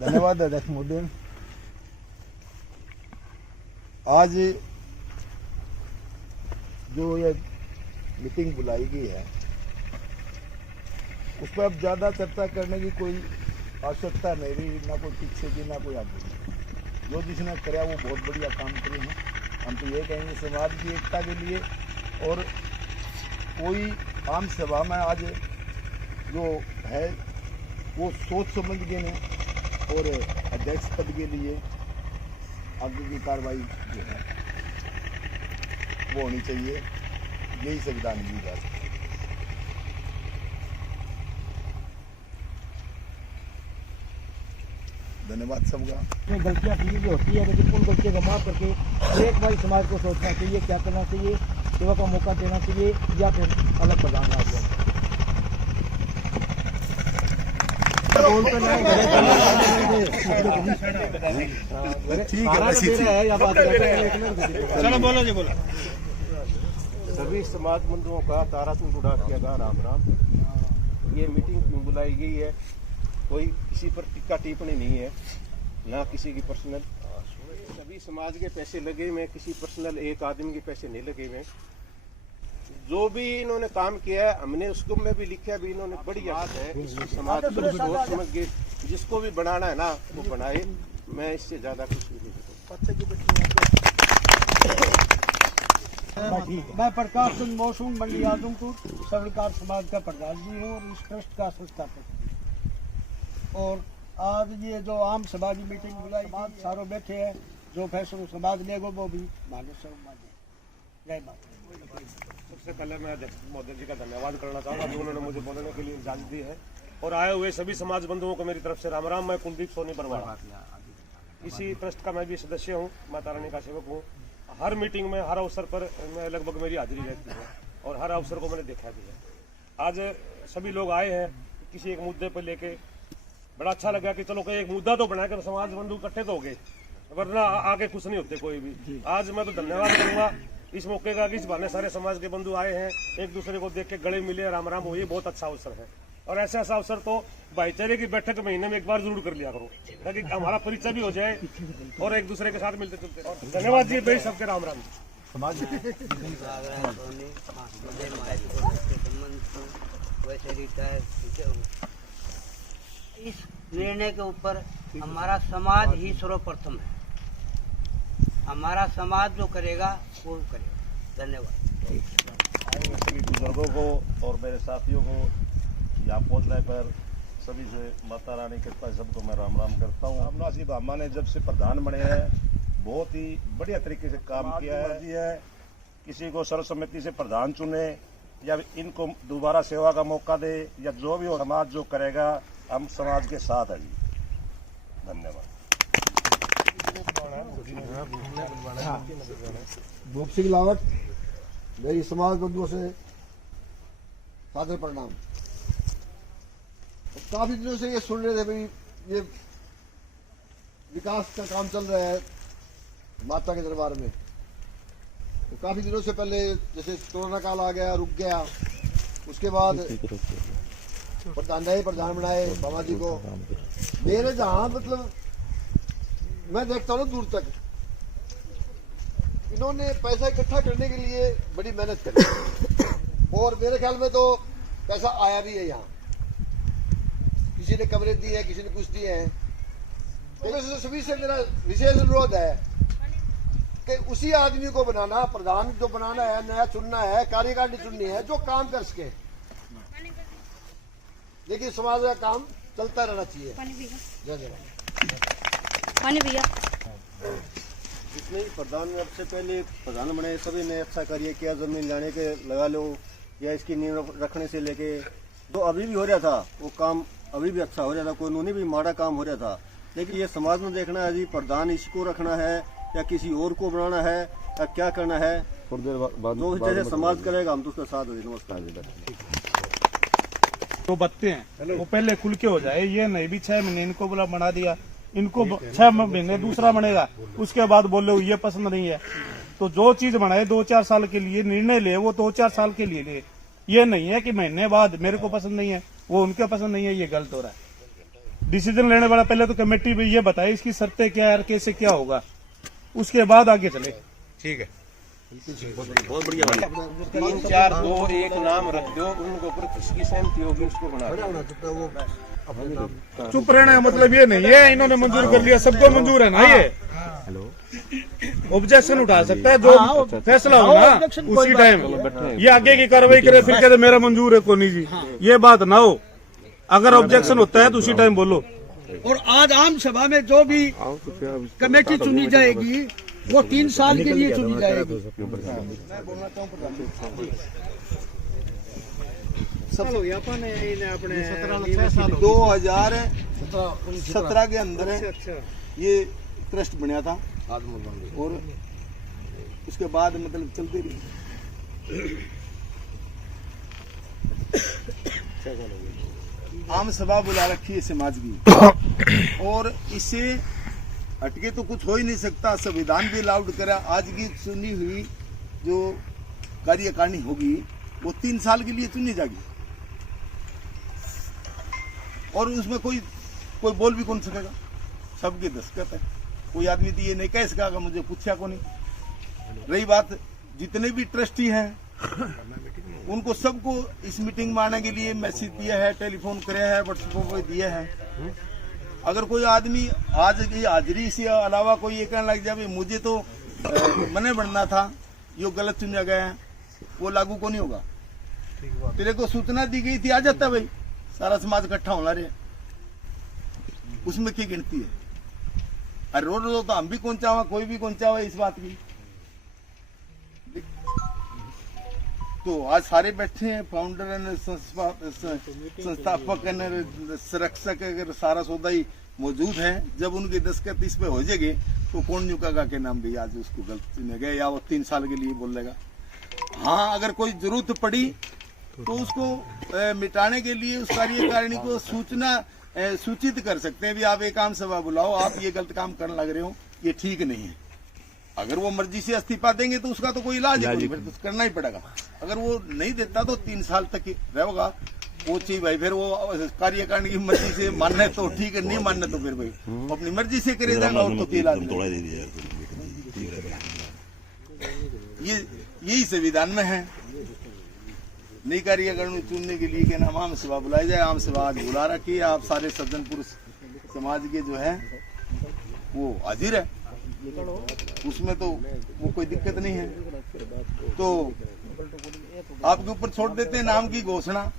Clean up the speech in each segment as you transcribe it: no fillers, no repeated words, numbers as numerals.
धन्यवाद अध्यक्ष महोदय। आज जो ये मीटिंग बुलाई गई है उस पर अब ज्यादा चर्चा करने की कोई आवश्यकता नहीं रही, ना कोई पीछे की ना कोई आगे की। जो जिसने कराया वो बहुत बढ़िया काम करे हैं। हम तो ये कहेंगे समाज की एकता के लिए। और कोई आम सभा में आज जो है वो सोच समझ के ने और अध्यक्ष पद के लिए आगे की कार्रवाई जो है वो होनी चाहिए। यही संविधान की बात है। धन्यवाद सबका। गलतियाँ की होती है, लेकिन उन गलतियों को माफ करके एक बार समाज को सोचना चाहिए, क्या करना चाहिए, सेवा का मौका देना चाहिए या फिर अलग प्रदान करना चाहिए। चलो बोलो जी, बोलो। सभी समाज बंधुओं का तारासन उड़ा किया गया राम राम। ये मीटिंग क्यों बुलाई गई है, कोई किसी पर टिक्का टिप्पणी नहीं है, ना किसी की पर्सनल। सभी समाज के पैसे लगे हुए, किसी पर्सनल एक आदमी के पैसे नहीं लगे हुए। जो भी इन्होंने काम किया है हमने उसको में भी लिखा भी, इन्होंने बड़ी बात है। समाज को सोच समझ के जिसको भी बनाना है ना वो बनाए। मैं इससे ज्यादा कुछ भी नहीं कहूँगा। मैं प्रकाश चंद्र मौसूम मंडी आजमपुर सरकार समाज का प्रधान जी हूँ और इस ट्रस्ट का संस्थापक। और आज ये जो आम सभा की मीटिंग बुलाई, सारों बैठे हैं, जो फैसला समाज लेगा वो भी मांगे सब मांगे। जय माता। सबसे पहले मैं अध्यक्ष महोदय जी का धन्यवाद करना चाहूँगा जो उन्होंने मुझे बोलने के लिए इजाजत दी है। और आए हुए सभी समाज बंधुओं को मेरी तरफ से राम राम। मैं कुलदीप सोनी बरवाड़ा, इसी ट्रस्ट का मैं भी सदस्य हूँ, माता रानी का सेवक हूँ। हर मीटिंग में हर अवसर पर मैं लगभग मेरी हाजिरी रहती है और हर अवसर को मैंने देखा भी है। आज सभी लोग आए हैं किसी एक मुद्दे पर लेके, बड़ा अच्छा लगा कि चलो एक मुद्दा तो बनाकर समाज बंधु इकट्ठे तो हो गए, वरना आगे खुश नहीं होते कोई भी। आज मैं तो धन्यवाद करूंगा इस मौके का कि इस बहाने सारे समाज के बंधु आए हैं, एक दूसरे को देख के गले मिले, राम राम हुए, बहुत अच्छा अवसर है। और ऐसा अवसर तो भाईचारे की बैठक महीने में एक बार जरूर कर लिया करो, ताकि हमारा परिचय भी हो जाए और एक दूसरे के साथ मिलते जुलते। धन्यवाद जी, भाई सबके राम राम। इस निर्णय के ऊपर हमारा समाज ही सर्वप्रथम है। हमारा समाज जो करेगा वो करेगा। धन्यवाद। सभी बुजुर्गों को और मेरे साथियों को यहाँ पहुँचने पर सभी से माता रानी कृपा सबको मैं राम राम करता हूँ। अपना सिद्ध अम्मा ने जब से प्रधान बने हैं बहुत ही बढ़िया तरीके से काम किया है। किसी को सर्वसम्मति से प्रधान चुने या इनको दोबारा सेवा का मौका दे या जो भी हो, समाज जो करेगा हम समाज के साथ है जी। धन्यवाद। भूप सिंह लावट, मेरी समाज बंधुओं से सादर प्रणाम। काफी दिनों से ये सुन रहे थे भाई ये विकास का काम चल रहा है माता के दरबार में। तो काफी दिनों से पहले जैसे कोरोना काल आ गया, रुक गया, उसके बाद प्रधान बनाए बाबा जी को। मेरे जहां मतलब मैं देखता हूँ दूर तक इन्होंने पैसा इकट्ठा करने के लिए बड़ी मेहनत करी और मेरे ख्याल में तो पैसा आया भी है। यहाँ किसी ने कमरे दिए हैं, किसी ने कुछ दिए हैं। तो सभी से मेरा विशेष अनुरोध है कि उसी आदमी को बनाना, प्रधान जो बनाना है, नया चुनना है, कार्यकारिणी चुननी है जो काम कर सके। देखिए समाज का काम चलता रहना चाहिए। जय पानी भैया। जितने प्रधान में सबसे पहले प्रधान बने सभी ने अच्छा कार्य किया। जमीन लाने के लगा लो या इसकी नींव रखने से लेके तो अभी भी हो रहा था वो काम, अभी भी अच्छा हो रहा था, कोई उन्होंने भी माड़ा काम हो रहा था। लेकिन ये समाज में देखना है जी प्रधान इसको रखना है या किसी और को बनाना है या क्या करना है, थोड़ी देर बाद जो जैसे समाज करेगा हम तो उसका साथ देंगे। नमस्कार। जो बत्ते हैं वो पहले खुल के हो जाए, ये नहीं भी 6 महीने इनको बोला बना दिया, इनको 6 महीने दूसरा बनेगा, उसके बाद बोले ये पसंद नहीं है। तो जो चीज बनाए 2-4 साल के लिए निर्णय ले वो 2-4 साल के लिए ले। ये नहीं है कि महीने बाद मेरे को पसंद नहीं है वो उनके पसंद नहीं है, ये गलत हो रहा है। डिसीजन लेने वाला पहले तो कमेटी में ये बताए इसकी शर्तें क्या है और कैसे क्या होगा, उसके बाद आगे चले। ठीक है। 3, 4, 2, 1 नाम रख दो, उनके ऊपर किसकी सहमति होगी उसको बना दो। चुप रहने का मतलब ये नहीं है इन्होंने मंजूर कर लिया, सबको मंजूर है ना, ये ऑब्जेक्शन उठा सकता है जो फैसला होगा ना उसी टाइम। ये आगे की कार्रवाई करे फिर कहते मेरा मंजूर है कोनी जी, ये बात ना हो। अगर ऑब्जेक्शन होता है तो उसी टाइम बोलो। और आज आम सभा में जो भी कमेटी चुनी जाएगी वो 3 साल के लिए चुनी जाएगी। सब 2017 के अंदर ये ट्रस्ट बनया था और उसके बाद मतलब चलते रही। आम सभा बुला रखी है समाज की और इससे हटके तो कुछ हो ही नहीं सकता। संविधान भी अलाउड करा। आज की चुनी हुई जो कार्यकारिणी होगी वो 3 साल के लिए चुनी जाएगी और उसमें कोई बोल भी कौन सकेगा, सबके दस्तखत है। कोई आदमी तो ये नहीं कह सकेगा मुझे पूछा को नहीं। रही बात जितने भी ट्रस्टी हैं उनको सबको इस मीटिंग में आने के लिए मैसेज दिया है, टेलीफोन कराया है, व्हाट्सएप पर दिया है। अगर कोई आदमी आज की हाजिरी से अलावा कोई ये कहने लग जाए मुझे तो मने बनना था, ये गलत चुना गया है, वो लागू को नहीं होगा। तेरे को सूचना दी गई थी, आ जाता भाई, सारा समाज इकट्ठा होना रहे, उसमें की गिनती है। अरे रोज तो हम भी कौन चावा, कोई भी कौन चावा इस बात की। तो आज सारे बैठे हैं, फाउंडर संस्थापक संरक्षक अगर सारा सौदा ही मौजूद है। जब उनके दस्तखत इस पे हो जाएंगे तो कौन न्यू का के नाम भी आज उसको गलत चुने गए या वो 3 साल के लिए बोलेगा। हाँ, अगर कोई जरूरत पड़ी तो उसको मिटाने के लिए उस कार्यकारिणी को सूचित कर सकते हैं भी आप एक आम सभा बुलाओ, आप ये गलत काम करने लग रहे हो, ये ठीक नहीं है। अगर वो मर्जी से इस्तीफा देंगे तो उसका तो कोई इलाज है, फिर तो करना ही पड़ेगा। अगर वो नहीं देता तो 3 साल तक रहेगा वो चीज भाई। फिर वो कार्यकारिणी की मर्जी से मानना है तो ठीक है, नहीं मानना तो फिर भाई अपनी मर्जी से करे जाएगा और तो इलाज यही संविधान में है। नई कार्यकारिणी चुनने के लिए क्या नाम आम सभा बुलाई जाए। आम सभा आज बुला रखी है, आप सारे सज्जन पुरुष समाज के जो है वो हाजिर है, उसमें तो वो कोई दिक्कत नहीं है। तो आपके ऊपर छोड़ देते हैं नाम की घोषणा।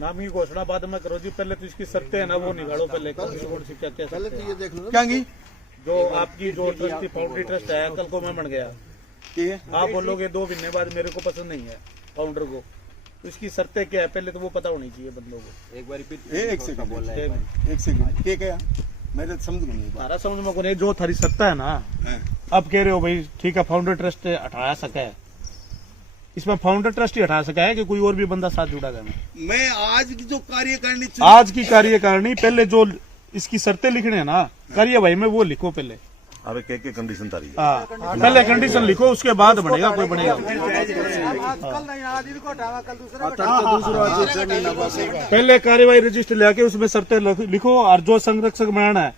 नाम की घोषणा बाद में करो जी, पहले तो इसकी शर्तें है ना वो निकालो पहले। कौन सी क्या पहले तो ये देख लो क्या की जो आपकी जो ट्रस्टी फाउंड्री ट्रस्ट है, कल को मैं बन गया, आप बोलोगे 2 महीने बाद मेरे को पसंद नहीं है फाउंडर को, तो इसकी शर्तें क्या है पहले तो वो पता होनी चाहिए बंदों को। एक बार एक सेकंड ठीक है, मेरे समझ में नहीं सारा समझ में को नहीं। जो थारी सत्ता है ना, अब कह रहे हो भाई ठीक है फाउंडर ट्रस्ट हटा सका है, इसमें फाउंडर ट्रस्ट ही हटा सका है कि कोई और भी बंदा साथ जुड़ा गया? मैं आज की जो कार्यकारिणी, आज की कार्यकारिणी पहले जो इसकी शर्तें लिखने है ना कार्यवाही में वो लिखो पहले। अरे क्या कंडीशन तारी? हाँ, पहले कंडीशन लिखो, उसके बाद बनेगा कोई बनेगा। पहले कार्यवाही रजिस्टर लेके उसमें शर्तें लिखो और जो संरक्षक बनाना है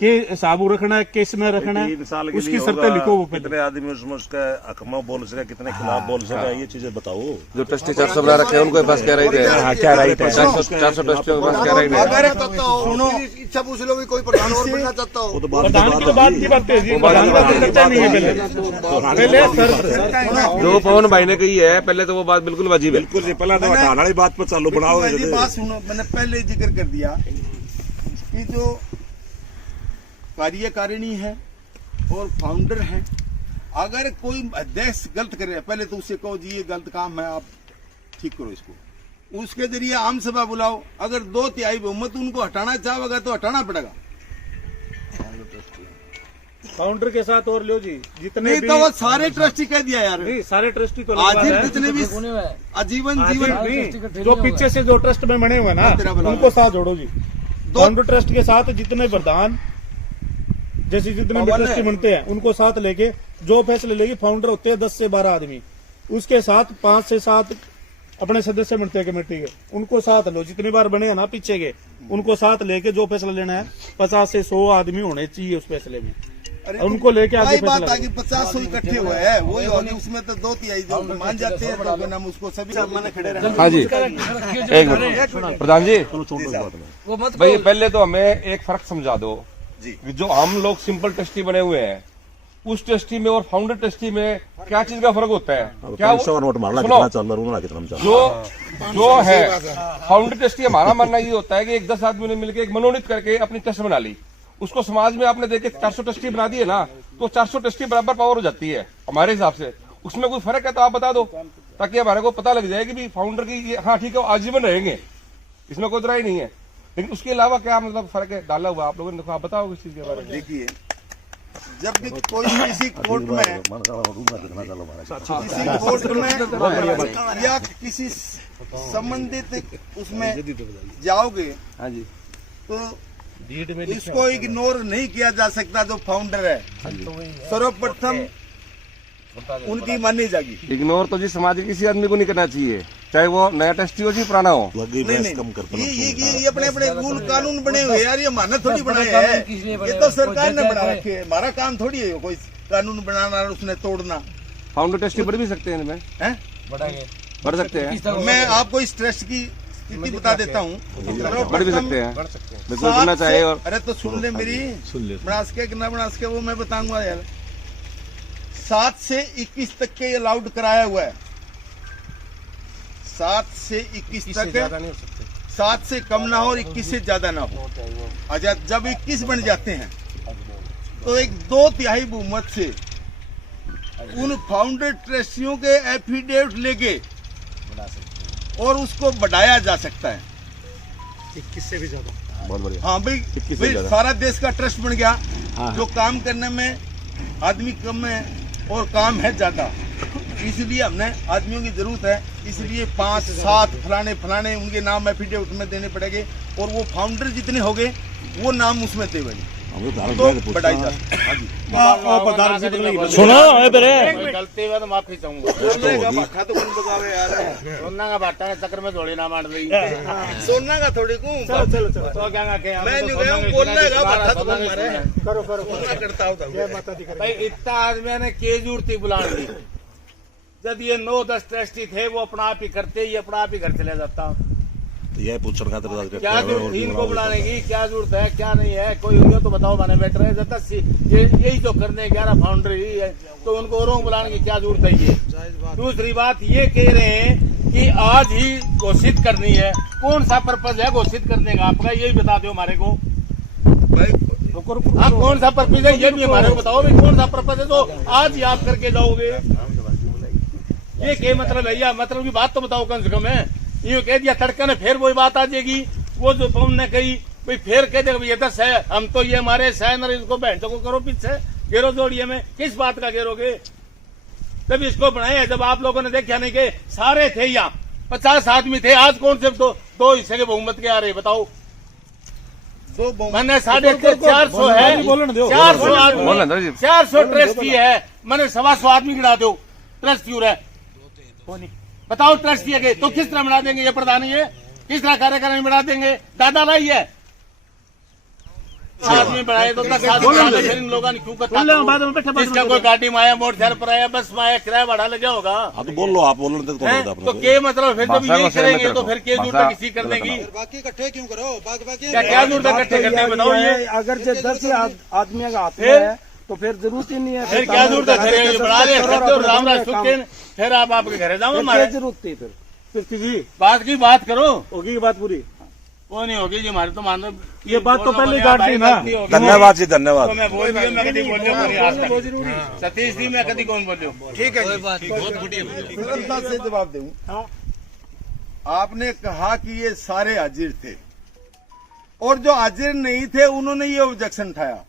के साबू रखना है, केस में रखना है, उसकी शर्तें लिखो। वो कितने आदमी उसमें उसका हक में बोल सके, कितने खिलाफ बोल सके, ये चीजें बताओ। जो ट्रस्टी 400 बना रखे हैं उनके पास क्या राइट है? क्या राइट है? 400 ट्रस्टियों के पास क्या राइट है? सुनो, इच्छा पूछ लो, कोई प्रधान और बनना चाहता हो तो प्रधान की तो बात की बात है जी, प्रधान का तो चर्चा नहीं है। पहले जो पवन भाई ने कही है पहले तो वो बात बिल्कुल वाजिब है। बिल्कुल जी, पहले तो हटाने वाली बात पर चालू बनाओ। बात सुनो, मैंने पहले जिक्र कर दिया कि जो कार्यकारिणी है और फाउंडर है, अगर कोई अध्यक्ष गलत करे पहले तो उससे कहो जी ये गलत काम है, आप ठीक करो इसको। उसके जरिए आम सभा बुलाओ, अगर 2/3 बहुमत उनको हटाना चाहेगा तो हटाना पड़ेगा। फाउंडर के साथ और लो जी जितने नहीं भी तो वो सारे ट्रस्टी कह दिया यार, नहीं सारे ट्रस्टी तो जितने भी आजीवन जीवन जो पीछे से जो ट्रस्ट में बने हुए ना उनको साथ जोड़ो जी। फाउंडर ट्रस्ट के साथ जितने प्रधान जैसे जितने भी ट्रस्टी बनते हैं उनको साथ लेके जो फैसले लेगी, फाउंडर होते हैं 10 से 12 आदमी, उसके साथ 5 से 7 अपने सदस्य बनते हैं कमेटी के, उनको साथ लो, जितनी बार बने हैं ना पीछे के, उनको साथ लेके जो फैसला लेना है 50 से 100 आदमी होने चाहिए उस फैसले में, उनको लेके आगे बात आगे 50 इकट्ठे हुए हैं, वही होगी, उसमें तो 2/3 जो मान जाते हैं तो नाम उसको सभी सामने खड़े रहना। हाँ जी, एक मिनट प्रधान जी, भाई पहले तो हमें एक फर्क समझा दो जी। जो हम लोग सिंपल ट्रस्टी बने हुए हैं, उस ट्रस्टी में और फाउंडर ट्रस्टी में क्या चीज का फर्क होता है? क्या जो है फाउंडर ट्रस्टी, हमारा मानना ये होता है कि 10 आदमी ने मिलकर एक मनोनीत करके अपनी ट्रस्ट बना ली, उसको समाज में आपने देखे 400 ट्रस्टी बना दिए ना, तो 400 ट्रस्टी बराबर पावर हो जाती है हमारे हिसाब से। उसमें कोई फर्क है तो आप बता दो, ताकि हमारे को पता लग जाए कि भी फाउंडर की हाँ ठीक है वो आजीवन रहेंगे, इसमें कोई तरह ही नहीं है, लेकिन उसके अलावा क्या मतलब फर्क है डाला हुआ आप लोगों ने, देखो आप बताओ इस चीज के बारे में। देखिए, जब भी कोई किसी कोर्ट में या किसी संबंधित उसमें जाओगे, हाँ जी, तो इसको इग्नोर नहीं किया जा सकता। जो फाउंडर है सर्वप्रथम उनकी मानी जाएगी। इग्नोर तो जी समाज के किसी आदमी को नहीं करना चाहिए, चाहे वो नया ट्रस्टी हो जी पुराना हो। ये अपने अपने रूल कानून बने हुए यार, ये माना थोड़ी बनाए हैं, ये तो सरकार ने बना रखे है, हमारा काम थोड़ी है कोई कानून बनाना और उसने तोड़ना। फाउंडर ट्रस्टी बढ़ भी सकते हैं इनमें, बढ़ सकते हैं। मैं आपको इस ट्रस्ट की स्थिति बता देता हूँ, बढ़ भी सकते हैं, बिल्कुल करना चाहिए। और अरे तो सुन ले मेरी, बनास के कि ना बनास के वो मैं बताऊंगा यार। 7 से 21 तक के अलाउड कराया हुआ है, 7 से 21 तक, 7 से कम ना हो और 21 से ज्यादा ना हो। अच्छा, जब 21 बन जाते हैं तो एक 2/3 बहुमत से उन फाउंडर ट्रस्टियों के एफिडेविट लेके और उसको बढ़ाया जा सकता है 21 से भी ज्यादा। बहुत बढ़िया। हाँ भाई सारा देश का ट्रस्ट बन गया। जो काम करने में आदमी कम है और काम है ज्यादा, इसलिए हमने आदमियों की जरूरत है, इसलिए 5-7 फलाने उनके नाम एफिडेविट में देने पड़ेंगे, और वो फाउंडर जितने हो गए वो नाम उसमें दे बने तो बढ़ाई जा सकती है। सुनो गलती हुआ तो माफी चाहूंगा। सोना का बाटा है चक्कर में थोड़ी ना मार रही, सोना का थोड़ी को तो क्या मैं जो गया बोलने का बाटा तो मारे करो करता हूँ भाई। इतना आदमी ने के जरूरत थी बुलाने की, जब ये 9-10 ट्रस्टी थे वो अपना आप ही करते, ही अपना आप ही घर चले जाता। ये पूछने का क्या जरूरत इनको बुलाने की, क्या जरूरत है क्या नहीं है, कोई हो तो बताओ। मैंने बैठ रहे जब तक ये यही तो करने 11 फाउंडर ही है, तो उनको औरों बुलाने की क्या जरूरत है। ये दूसरी बात ये कह रहे हैं कि आज ही घोषित करनी है, कौन सा पर्पज है घोषित करने का आपका, यही बता दो हमारे को। हाँ, कौन सा पर्पज है ये भी हमारे को बताओ भाई, कौन सा पर्पज है तो आज ही आप करके जाओगे। ये क्या मतलब है, या मतलब की बात तो बताओ कम से कम है। यूँ कह दिया तड़का ने, फिर वही बात आ जाएगी वो जो पवन ने कही भाई, फिर कह देगा ये 10 है, हम तो ये हमारे सैनर इसको बहनों को करो पीछे घेरो जोड़िए में, किस बात का घेरोगे। जब इसको बनाए, जब आप लोगों ने देखा नहीं कि सारे थे यहाँ 50 आदमी थे, आज कौन से 2 हिस्से के बहुमत के आ रहे बताओ। मैंने 450 है, 400 आदमी, 400 ट्रस्टी है, मैंने 125 आदमी गिरा दो ट्रस्टी है, बताओ ट्रस्टी है तो किस तरह बना देंगे ये प्रधान, ये किस तरह कार्यक्रम बना देंगे। दादा भाई है आदमी बनाए तो इन लोगों ने क्यों करता, इसका कोई गाड़ी में आया, मोटरसाइकिल पर आया, बस में आया, किराया भाड़ा लगा होगा। हाँ तो बोल लो, आप बोल रहे तो के मतलब फिर जब यही करेंगे तो फिर के जरूरत है किसी करने की, बाकी इकट्ठे क्यों करो, क्या जरूरत है इकट्ठे करने बताओ। ये अगर जो 10 आदमी का हाथ है तो फिर जरूरत ही नहीं है, फिर क्या जरूरत है, बना ले राम राज सुख, फिर आप आपके घर जाओ। हमारे जरूरत थी फिर किसी बात की बात करो, होगी बात पूरी, वो नहीं होगी जी हमारे तो मान लो ये बात तो पहले काट दी ना। धन्यवाद जी, धन्यवाद। तो मैं बोल दिया, मैं कभी बोलो सतीश जी, मैं कभी कौन बोलो, ठीक है सरलता से जवाब दूं। आपने कहा कि ये सारे हाजिर थे और जो हाजिर नहीं थे उन्होंने ये ऑब्जेक्शन उठाया।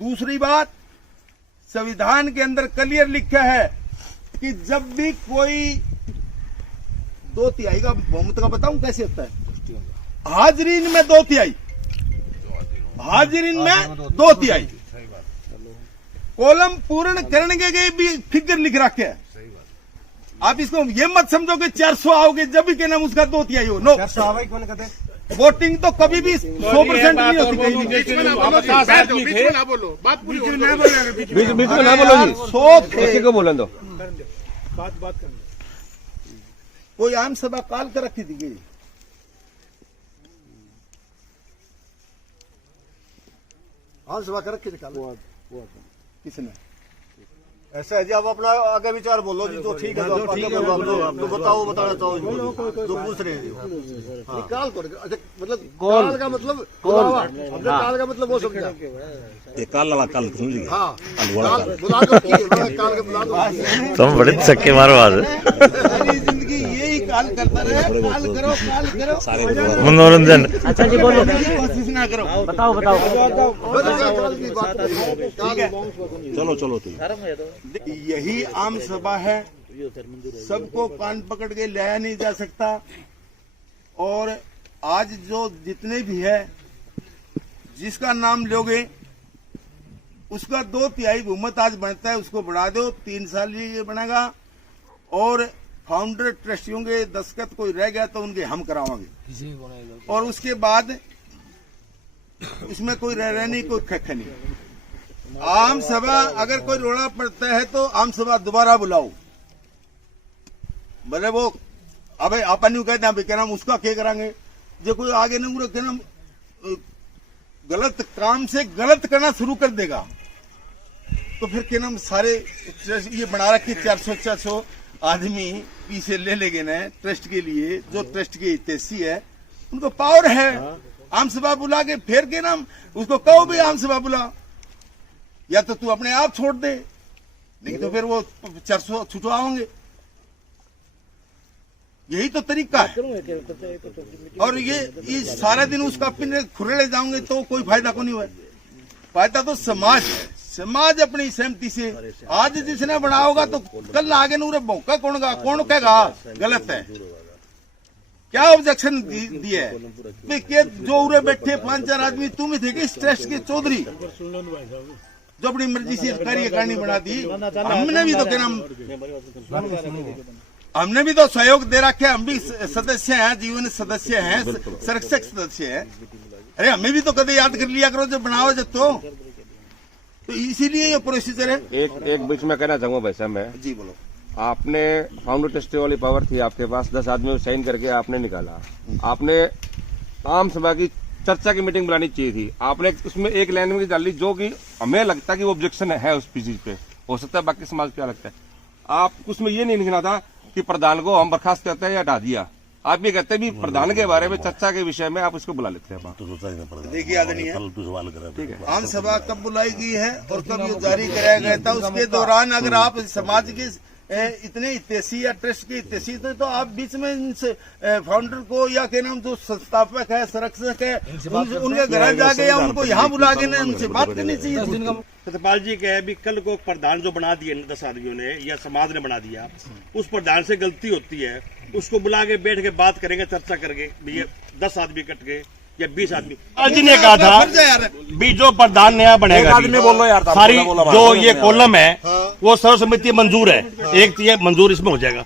दूसरी बात, संविधान के अंदर क्लियर लिखा है कि जब भी कोई 2/3 का बहुमत का बताऊं कैसे होता है, हाजरीन में 2/3, हाजरीन में 2/3, कॉलम पूर्ण करने के भी फिगर लिख रखे है, आप इसको ये मत समझो कि 400 आओगे जब भी कहना उसका 2/3 हो। नो, 400 आवाई कौन कहते? वोटिंग तो कभी भी 100% नहीं होती कहीं भी। बीच में ना बोलो जी, 100 थे। किसी को बोलन दो। बात करनी। कोई आम सभा काल कर रखी थी कि आम सभा कर रखी निकालो किसने? ऐसा है जी, आप अपना आगे विचार बोलो जी, जो ठीक है तो आप आगे बोलो, आप जो बताओ, बताना चाहो जो पूछ रहे हैं। काल को मतलब काल का मतलब बुलावा, हमने काल का मतलब वो समझा। ये काल वाला काल समझिए। हाँ, काल बुला दो, काल के बुला दो। तुम बड़े चक्के मारो आज। सारी जिंदगी यही काल करता रहे, काल करो मनोरंजन। अच्छा जी बोलो, कोशिश ना करो। बताओ बताओ। चलो चलो तुम। यही आम सभा है, सबको कान पकड़ के लाया नहीं जा सकता। और आज जो जितने भी है, जिसका नाम लोगे उसका 2/3 बहुमत आज बनता है, उसको बढ़ा दो। 3 साल ये बनेगा। और फाउंडर ट्रस्टियों के दस्तखत कोई रह गया तो उनके हम करावांगे। और उसके बाद उसमें कोई रह नहीं, कोई खख नहीं। आम सभा अगर कोई रोड़ा पड़ता है तो आम सभा दोबारा बुलाओ। भले वो अब अपन यूं कहते हैं क्या नाम उसका क्या करांगे, जो कोई आगे नहीं क्या नाम गलत काम से गलत करना शुरू कर देगा तो फिर क्या नाम सारे ये बना रखे 400 आदमी पीछे ले लेंगे ना ट्रस्ट के लिए, जो ट्रस्ट के हितैषी है उनको पावर है। आम सभा बुला के फिर के नाम उसको कहो भी आम सभा बुला, या तो तू अपने आप छोड़ दे, नहीं तो फिर वो 400 छुटवाओगे। यही तो तरीका है। और ये सारा दिन उसका पिन खुरेले जाओगे तो कोई फायदा को नहीं हुआ। फायदा तो समाज है, समाज अपनी सहमति से। आज जिसने बना होगा तो कल आगे नूरे भौंका कौन कहेगा गलत है। क्या ऑब्जेक्शन दिया है? जो उरे बैठे 5-4 आदमी तुम ही थे कि इस ट्रस्ट के चौधरी, जो अपनी मर्जी से कार्यकारिणी बना दी। हमने भी तो क्या नाम, हमने भी तो सहयोग दे रखे, हम भी सदस्य हैं, जीवन सदस्य हैं, संरक्षक सदस्य हैं। अरे हमें भी तो कभी याद कर लिया करो जब बनाओ जब तो इसीलिए ये प्रोसीजर है। एक बीच में कहना चाहूंगा भाई साहब मैं जी बोलो। आपने फाउंडर ट्रस्टी वाली पावर थी आपके पास, 10 आदमी साइन करके आपने निकाला। आपने आम सभा की चर्चा की मीटिंग बुलानी चाहिए थी। आपने उसमें एक लैंग्वेज डाली जो कि हमें लगता है कि वो ऑब्जेक्शन है उस चीज पे, हो सकता है बाकी समाज क्या लगता है। आप उसमें ये नहीं लिखना था कि प्रधान को हम बर्खास्त करते हैं या हटा दिया। आप ये कहते हैं भी प्रधान के बारे में चर्चा के विषय में आप उसको बुला लेते हैं। देखिए आदरणीय, ठीक है, आम सभा कब बुलाई गई है और कब ये जारी कराया गया था, उसके दौरान अगर आप समाज के इतने हितैषी या ट्रस्ट के हितैषी थे तो आप बीच में इनसे फाउंडर को या क्या नाम जो संस्थापक है, संरक्षक है, उनके घर जाके या उनको यहाँ बुला के ना उनसे बात करनी चाहिए। सत्यपाल जी कहे भी कल को प्रधान जो बना दिए 10 आदमियों ने या समाज ने बना दिया, उस प्रधान से गलती होती है, उसको बुला के बैठ के बात करेंगे, चर्चा करेंगे। ये 10 आदमी कट गए या 20 आदमी। जी ने कहा था भी जो प्रधान नया बनेगा, सारी जो ये कॉलम है वो सर्वसम्मति मंजूर है, एक मंजूर इसमें हो जाएगा।